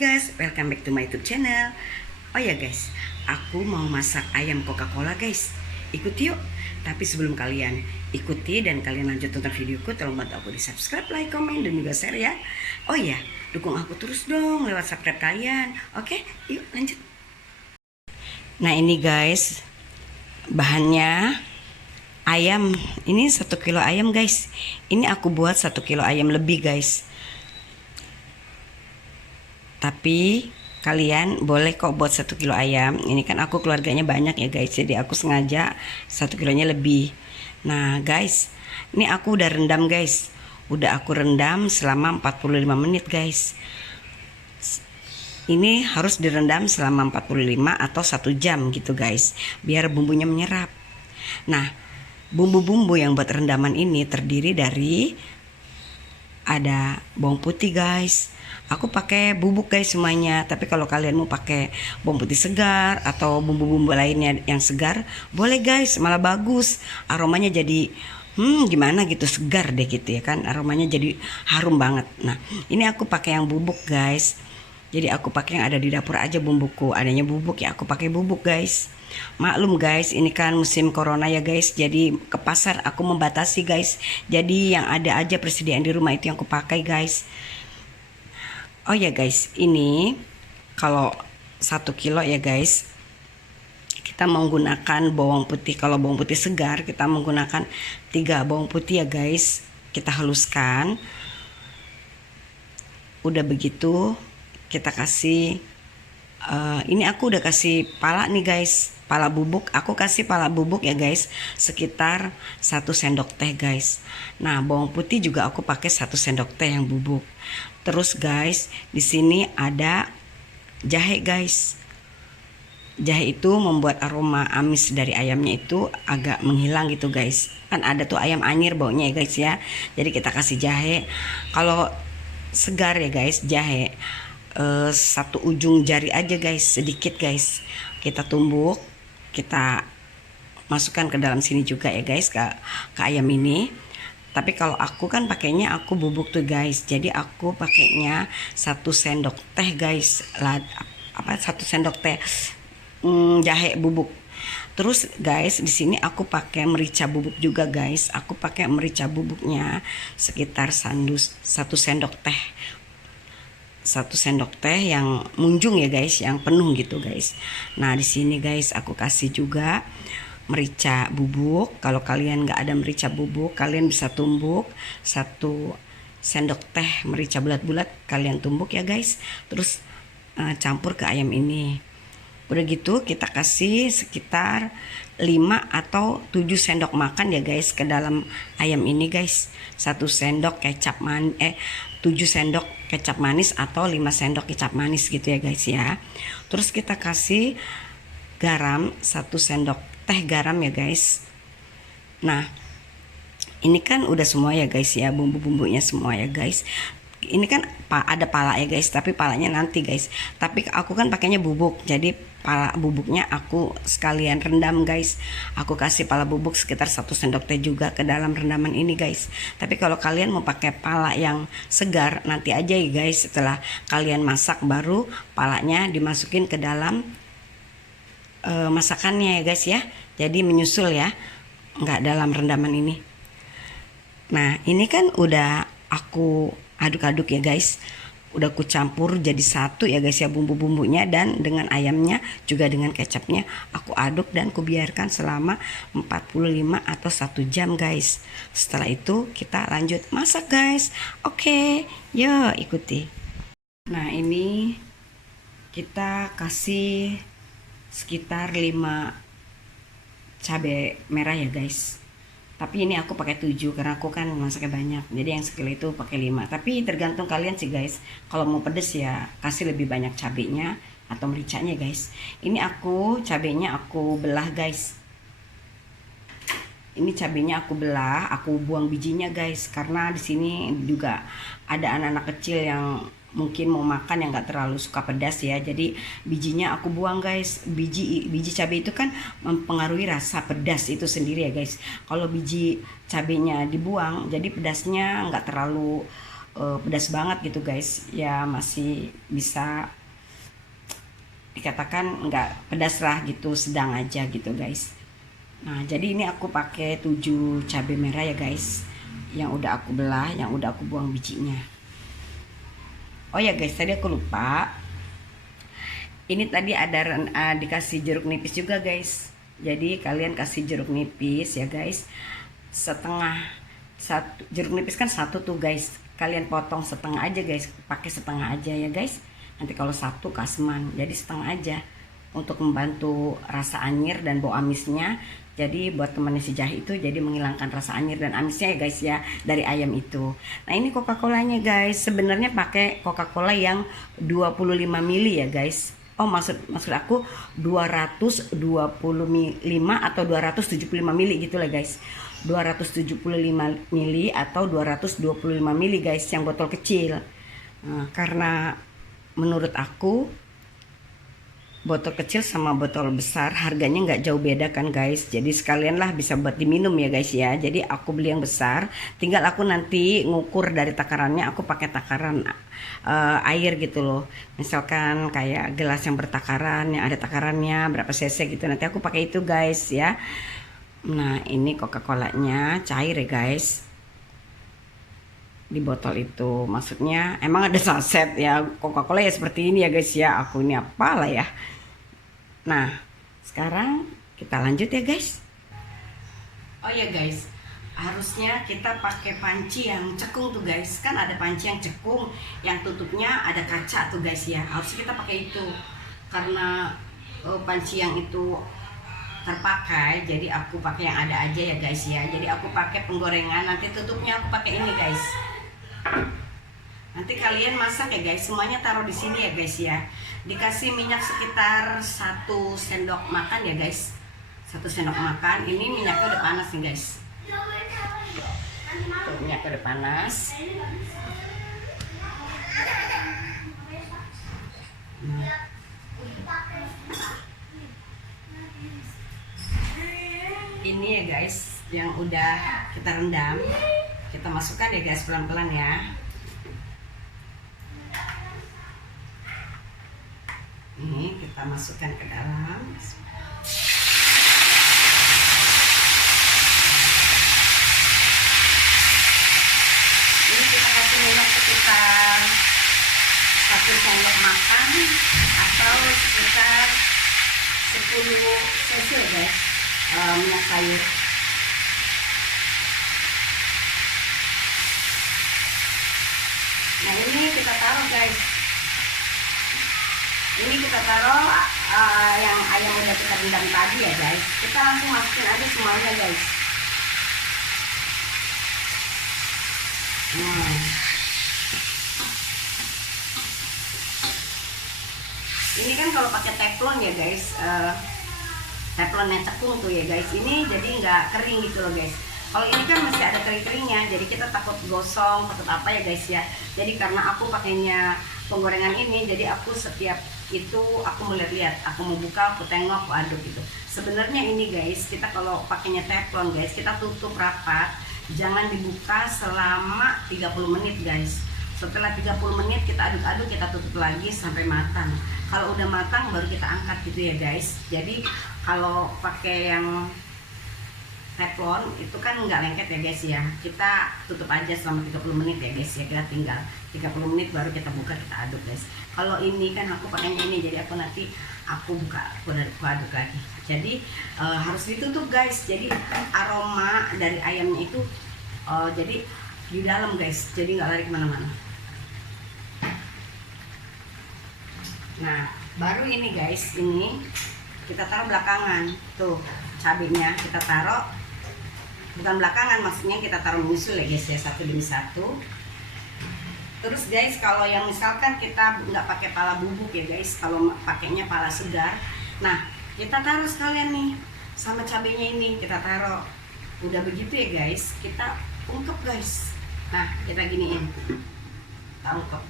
guys, welcome back to my YouTube channel. Oh ya guys, aku mau masak ayam Coca-Cola guys. Ikuti yuk. Tapi sebelum kalian ikuti dan kalian lanjut tonton videoku, tolong bantu aku di subscribe, like, komen, dan juga share ya. Oh ya, dukung aku terus dong lewat subscribe kalian. Oke, yuk lanjut. Nah ini guys, bahannya ayam. Ini 1 kilo ayam guys. Ini aku buat 1 kilo ayam lebih guys. Tapi kalian boleh kok buat 1 kilo ayam. Ini kan aku keluarganya banyak ya guys, jadi aku sengaja 1 kilonya lebih. Nah guys, ini aku udah rendam guys. Udah aku rendam selama 45 menit guys. Ini harus direndam selama 45 atau 1 jam gitu guys, biar bumbunya menyerap. Nah, bumbu-bumbu yang buat rendaman ini terdiri dari ada bawang putih guys. Aku pakai bubuk guys semuanya. Tapi kalau kalian mau pakai bawang putih segar atau bumbu-bumbu lainnya yang segar, boleh guys, malah bagus. Aromanya jadi gimana gitu, segar deh gitu ya kan. Aromanya jadi harum banget. Nah, ini aku pakai yang bubuk guys. Jadi aku pakai yang ada di dapur aja bumbuku. Adanya bubuk ya aku pakai bubuk guys. Maklum guys, ini kan musim corona ya guys. Jadi ke pasar aku membatasi guys. Jadi yang ada aja persediaan di rumah itu yang aku pakai guys. Oh ya guys, ini kalau 1 kilo ya guys, kita menggunakan bawang putih. Kalau bawang putih segar kita menggunakan 3 bawang putih ya guys. Kita haluskan. Udah begitu kita kasih ini aku udah kasih pala nih guys, pala bubuk. Aku kasih pala bubuk ya guys, sekitar 1 sendok teh guys. Nah bawang putih juga aku pakai 1 sendok teh yang bubuk. Terus guys, di sini ada jahe guys. Jahe itu membuat aroma amis dari ayamnya itu agak menghilang gitu guys. Kan ada tuh ayam anyir baunya ya guys ya. Jadi kita kasih jahe. Kalau segar ya guys, jahe 1 ujung jari aja guys, sedikit guys. Kita tumbuk, kita masukkan ke dalam sini juga ya guys, ke ayam ini. Tapi kalau aku kan pakainya aku bubuk tuh guys. Jadi aku pakainya 1 sendok teh guys. 1 sendok teh jahe bubuk. Terus guys, di sini aku pakai merica bubuk juga guys. Aku pakai merica bubuknya sekitar 1 sendok teh. 1 sendok teh yang munjung ya guys, yang penuh gitu guys. Nah, di sini guys aku kasih juga merica bubuk. Kalau kalian nggak ada merica bubuk, kalian bisa tumbuk 1 sendok teh merica bulat-bulat, kalian tumbuk ya guys. Terus campur ke ayam ini. Udah gitu kita kasih sekitar 5 atau 7 sendok makan ya guys ke dalam ayam ini guys. 1 sendok kecap 7 sendok kecap manis atau 5 sendok kecap manis gitu ya guys ya. Terus kita kasih garam 1 sendok teh garam ya guys. Nah ini kan udah semua ya guys ya, bumbu-bumbunya semua ya guys. Ini kan ada pala ya guys, tapi palanya nanti guys. Tapi aku kan pakainya bubuk, jadi pala bubuknya aku sekalian rendam guys. Aku kasih pala bubuk sekitar 1 sendok teh juga ke dalam rendaman ini guys. Tapi kalau kalian mau pakai pala yang segar, nanti aja ya guys. Setelah kalian masak baru palanya dimasukin ke dalam masakannya ya guys ya. Jadi menyusul ya, nggak dalam rendaman ini. Nah ini kan udah aku aduk-aduk ya guys. Udah aku campur jadi satu ya guys ya, bumbu-bumbunya dan dengan ayamnya juga dengan kecapnya aku aduk dan aku biarkan selama 45 atau 1 jam guys. Setelah itu kita lanjut masak guys. Oke, yuk ikuti. Nah ini kita kasih sekitar 5 cabai merah ya guys. Tapi ini aku pakai 7 karena aku kan masaknya banyak. Jadi yang sekilo itu pakai 5. Tapi tergantung kalian sih guys. Kalau mau pedes ya kasih lebih banyak cabenya atau mericanya guys. Ini aku cabenya aku belah guys. Ini cabenya aku belah, aku buang bijinya guys. Karena di sini juga ada anak-anak kecil yang mungkin mau makan yang nggak terlalu suka pedas ya, jadi bijinya aku buang guys. Biji cabai itu kan mempengaruhi rasa pedas itu sendiri ya guys. Kalau biji cabenya dibuang jadi pedasnya nggak terlalu pedas banget gitu guys ya, masih bisa dikatakan nggak pedas lah gitu, sedang aja gitu guys. Nah jadi ini aku pakai 7 cabai merah ya guys, yang udah aku belah, yang udah aku buang bijinya. Oh ya guys, tadi aku lupa, ini tadi ada dikasih jeruk nipis juga guys. Jadi kalian kasih jeruk nipis ya guys, setengah. Satu jeruk nipis kan satu tuh guys, kalian potong setengah aja guys, pakai setengah aja ya guys. Nanti kalau satu kasman, jadi setengah aja untuk membantu rasa anyir dan bau amisnya. Jadi buat temannya si jahe itu jadi menghilangkan rasa anyir dan amisnya ya guys ya, dari ayam itu. Nah ini Coca-Colanya guys, sebenarnya pakai Coca-Cola yang 25 mili ya guys. Oh maksud aku 225 atau 275 mili gitu lah guys. 275 mili atau 225 mili guys, yang botol kecil. Nah, karena menurut aku botol kecil sama botol besar harganya nggak jauh beda kan guys, jadi sekalian lah bisa buat diminum ya guys ya. Jadi aku beli yang besar, tinggal aku nanti ngukur dari takarannya, aku pakai takaran air gitu loh, misalkan kayak gelas yang bertakaran, yang ada takarannya berapa cc gitu, nanti aku pakai itu guys ya. Nah ini Coca-Colanya cair ya guys, di botol itu, maksudnya emang ada saset ya Coca-Cola ya seperti ini ya guys ya, aku ini apalah ya. Nah sekarang kita lanjut ya guys. Oh ya guys, harusnya kita pakai panci yang cekung tuh guys, kan ada panci yang cekung yang tutupnya ada kaca tuh guys ya, harusnya kita pakai itu. Karena panci yang itu terpakai, jadi aku pakai yang ada aja ya guys ya. Jadi aku pakai penggorengan, nanti tutupnya aku pakai ini guys. Nanti kalian masak ya guys, semuanya taruh di sini ya guys ya. Dikasih minyak sekitar 1 sendok makan ya guys, 1 sendok makan. Ini minyaknya udah panas nih guys. Tuh, minyaknya udah panas. Ini ya guys yang udah kita rendam, kita masukkan ya guys pelan-pelan ya. Ini kita masukkan ke dalam. Ini kita kasih minyak sekitar 1 sendok makan atau sekitar 10 cc guys, minyak sayur. Nah ini kita taruh guys, ini kita taruh yang ayam udah kita rendam tadi ya guys. Kita langsung masukin aja semuanya guys. Nah ini kan kalau pakai teflon ya guys, teflon yang cekung tuh ya guys, ini jadi nggak kering gitu loh guys. Kalau ini kan masih ada kering-keringnya, jadi kita takut gosong, takut apa ya guys ya. Jadi karena aku pakainya penggorengan ini, jadi aku setiap itu aku melihat-lihat, aku mau buka, aku tengok, aku aduk gitu. Sebenarnya ini guys, kita kalau pakainya teflon guys, kita tutup rapat, jangan dibuka selama 30 menit guys. Setelah 30 menit kita aduk-aduk, kita tutup lagi sampai matang. Kalau udah matang baru kita angkat gitu ya guys. Jadi kalau pakai yang teflon itu kan nggak lengket ya guys ya, kita tutup aja selama 30 menit ya guys ya, kita tinggal 30 menit baru kita buka, kita aduk guys. Kalau ini kan aku pakainya ini, jadi aku nanti aku buka, aku aduk lagi. Jadi harus ditutup guys, jadi aroma dari ayamnya itu jadi di dalam guys, jadi nggak lari kemana-mana. Nah baru ini guys, ini kita taruh belakangan tuh, cabenya kita taruh, bukan belakangan, maksudnya kita taruh musul ya guys ya, satu demi satu. Terus guys kalau yang misalkan kita nggak pakai pala bubuk ya guys, kalau pakainya pala segar, nah kita taruh sekalian nih sama cabenya ini, kita taruh. Udah begitu ya guys, kita ungkep guys. Nah kita giniin, kita ungkep.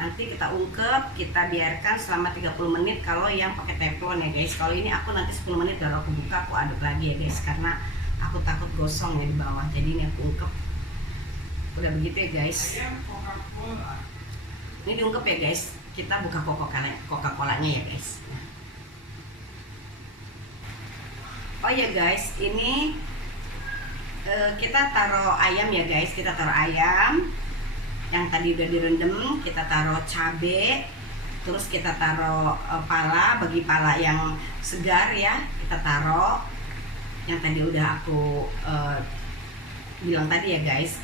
Nanti kita ungkep, kita biarkan selama 30 menit kalau yang pakai teflon ya guys. Kalau ini aku nanti 10 menit baru aku buka, aku aduk lagi ya guys, karena aku takut gosong ya di bawah. Jadi ini aku ungkep. Udah begitu ya guys. Ini diungkep ya guys. Kita buka Coca-Colanya ya guys. Oh ya guys, ini kita taruh ayam ya guys. Kita taruh ayam yang tadi udah direndam. Kita taruh cabe. Terus kita taruh pala, bagi pala yang segar ya. Kita taruh yang tadi udah aku bilang tadi ya guys,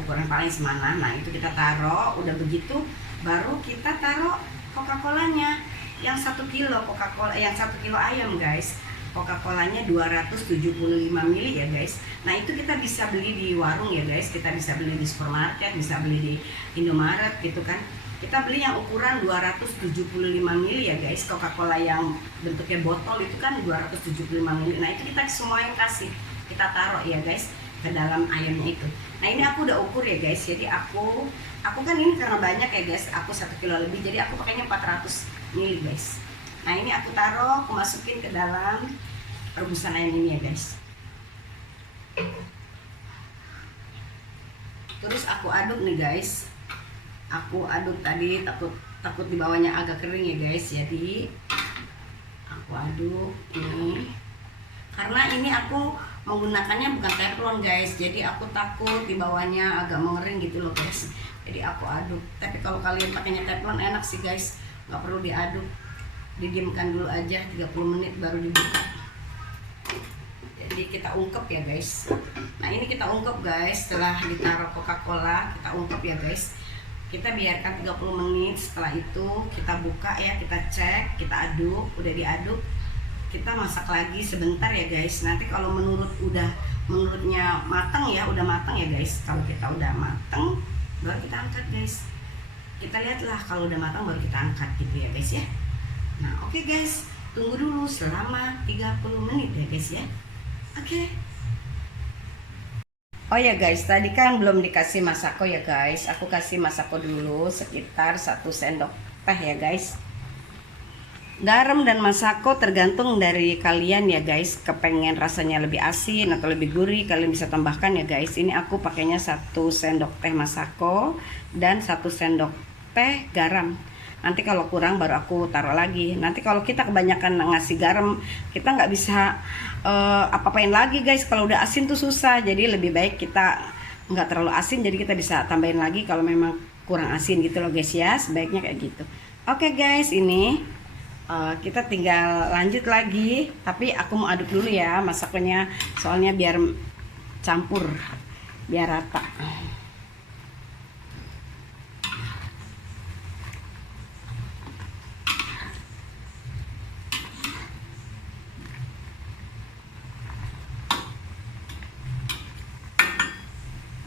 ukuran palanya semana. Nah itu kita taruh. Udah begitu baru kita taruh Coca-Colanya yang 1 kilo Coca-Cola, yang 1 kilo ayam guys. Coca-Colanya 275 ml ya guys. Nah itu kita bisa beli di warung ya guys. Kita bisa beli di supermarket, bisa beli di Indomaret gitu kan. Kita beli yang ukuran 275 ml ya guys. Coca-Cola yang bentuknya botol itu kan 275 ml. Nah itu kita semua yang kasih, kita taruh ya guys ke dalam ayamnya itu. Nah ini aku udah ukur ya guys. Jadi aku kan ini karena banyak ya guys, aku 1 kilo lebih, jadi aku pakainya 400 ml guys. Nah ini aku taruh, aku masukin ke dalam rebusan ayam ini ya guys. Terus aku aduk nih guys. Aku aduk tadi, takut di bawahnya agak kering ya guys. Jadi aku aduk ini. Karena ini aku menggunakannya bukan teflon guys. Jadi aku takut di bawahnya agak mengering gitu loh guys. Jadi aku aduk. Tapi kalau kalian pakainya teflon enak sih guys, nggak perlu diaduk. Didiamkan dulu aja 30 menit baru dibuka. Jadi kita ungkep ya guys. Nah ini kita ungkep guys. Setelah ditaruh Coca-Cola, kita ungkep ya guys. Kita biarkan 30 menit. Setelah itu kita buka ya, kita cek, kita aduk. Udah diaduk, kita masak lagi sebentar ya guys. Nanti kalau menurutnya matang ya, udah matang ya guys. Kalau kita udah matang baru kita angkat guys. Kita lihatlah kalau udah matang baru kita angkat gitu ya guys ya. Nah oke guys, tunggu dulu selama 30 menit ya guys ya. Oke. Oh ya guys, tadi kan belum dikasih masako ya guys. Aku kasih masako dulu sekitar 1 sendok teh ya guys. Garam dan masako tergantung dari kalian ya guys. Kepengen rasanya lebih asin atau lebih gurih, kalian bisa tambahkan ya guys. Ini aku pakainya 1 sendok teh masako dan 1 sendok teh garam. Nanti kalau kurang baru aku taruh lagi. Nanti kalau kita kebanyakan ngasih garam, kita nggak bisa apa-apain lagi guys. Kalau udah asin tuh susah. Jadi lebih baik kita nggak terlalu asin, jadi kita bisa tambahin lagi kalau memang kurang asin gitu loh guys ya. Sebaiknya kayak gitu. Oke guys, ini kita tinggal lanjut lagi. Tapi aku mau aduk dulu ya masaknya, soalnya biar campur, biar rata.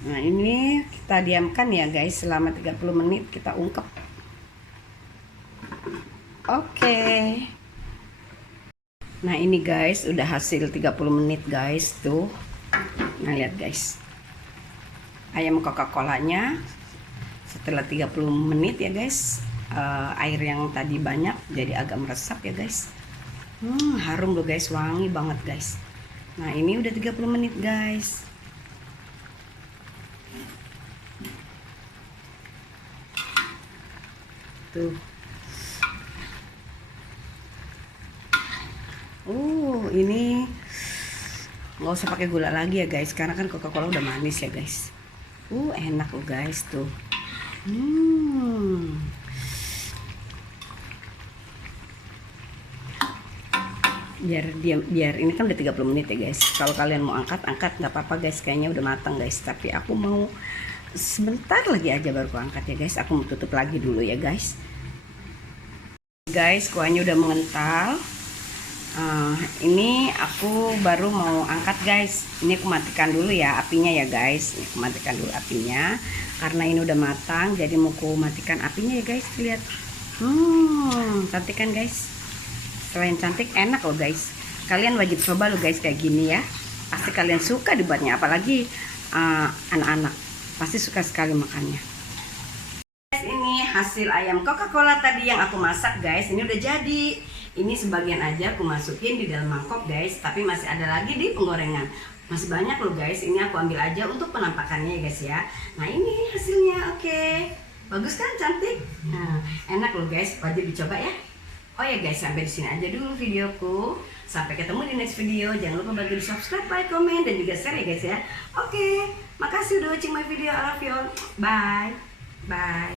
Nah ini kita diamkan ya guys selama 30 menit, kita ungkep. Oke. Nah ini guys udah hasil 30 menit guys tuh. Nah lihat guys, ayam Coca-Colanya setelah 30 menit ya guys, air yang tadi banyak jadi agak meresap ya guys. Harum loh guys, wangi banget guys. Nah ini udah 30 menit guys. Tuh. Ini nggak usah pakai gula lagi ya guys, karena kan Coca-Cola udah manis ya guys. Enak loh guys tuh. Biar ini kan udah 30 menit ya guys. Kalau kalian mau angkat nggak apa-apa guys, kayaknya udah matang guys. Tapi aku mau sebentar lagi aja baru aku angkat ya guys. Aku mau tutup lagi dulu ya guys. Guys, kuahnya udah mengental. Ini aku baru mau angkat guys. Ini aku matikan dulu ya apinya ya guys. Ini aku matikan dulu apinya karena ini udah matang. Jadi mau aku matikan apinya ya guys. Lihat, cantik kan guys. Selain cantik, enak loh guys. Kalian wajib coba loh guys kayak gini ya. Pasti kalian suka dibuatnya, apalagi anak-anak pasti suka sekali makannya. Guys, ini hasil ayam Coca-Cola tadi yang aku masak guys. Ini udah jadi. Ini sebagian aja aku masukin di dalam mangkok guys, tapi masih ada lagi di penggorengan. Masih banyak loh guys, ini aku ambil aja untuk penampakannya ya guys ya. Nah ini hasilnya, oke. Bagus kan, cantik? Nah, enak loh guys, wajib dicoba ya. Oh ya guys, sampai di sini aja dulu videoku. Sampai ketemu di next video. Jangan lupa bantu di subscribe, like, komen, dan juga share ya guys ya. Oke, makasih udah watching my video. I love you all. Bye. Bye.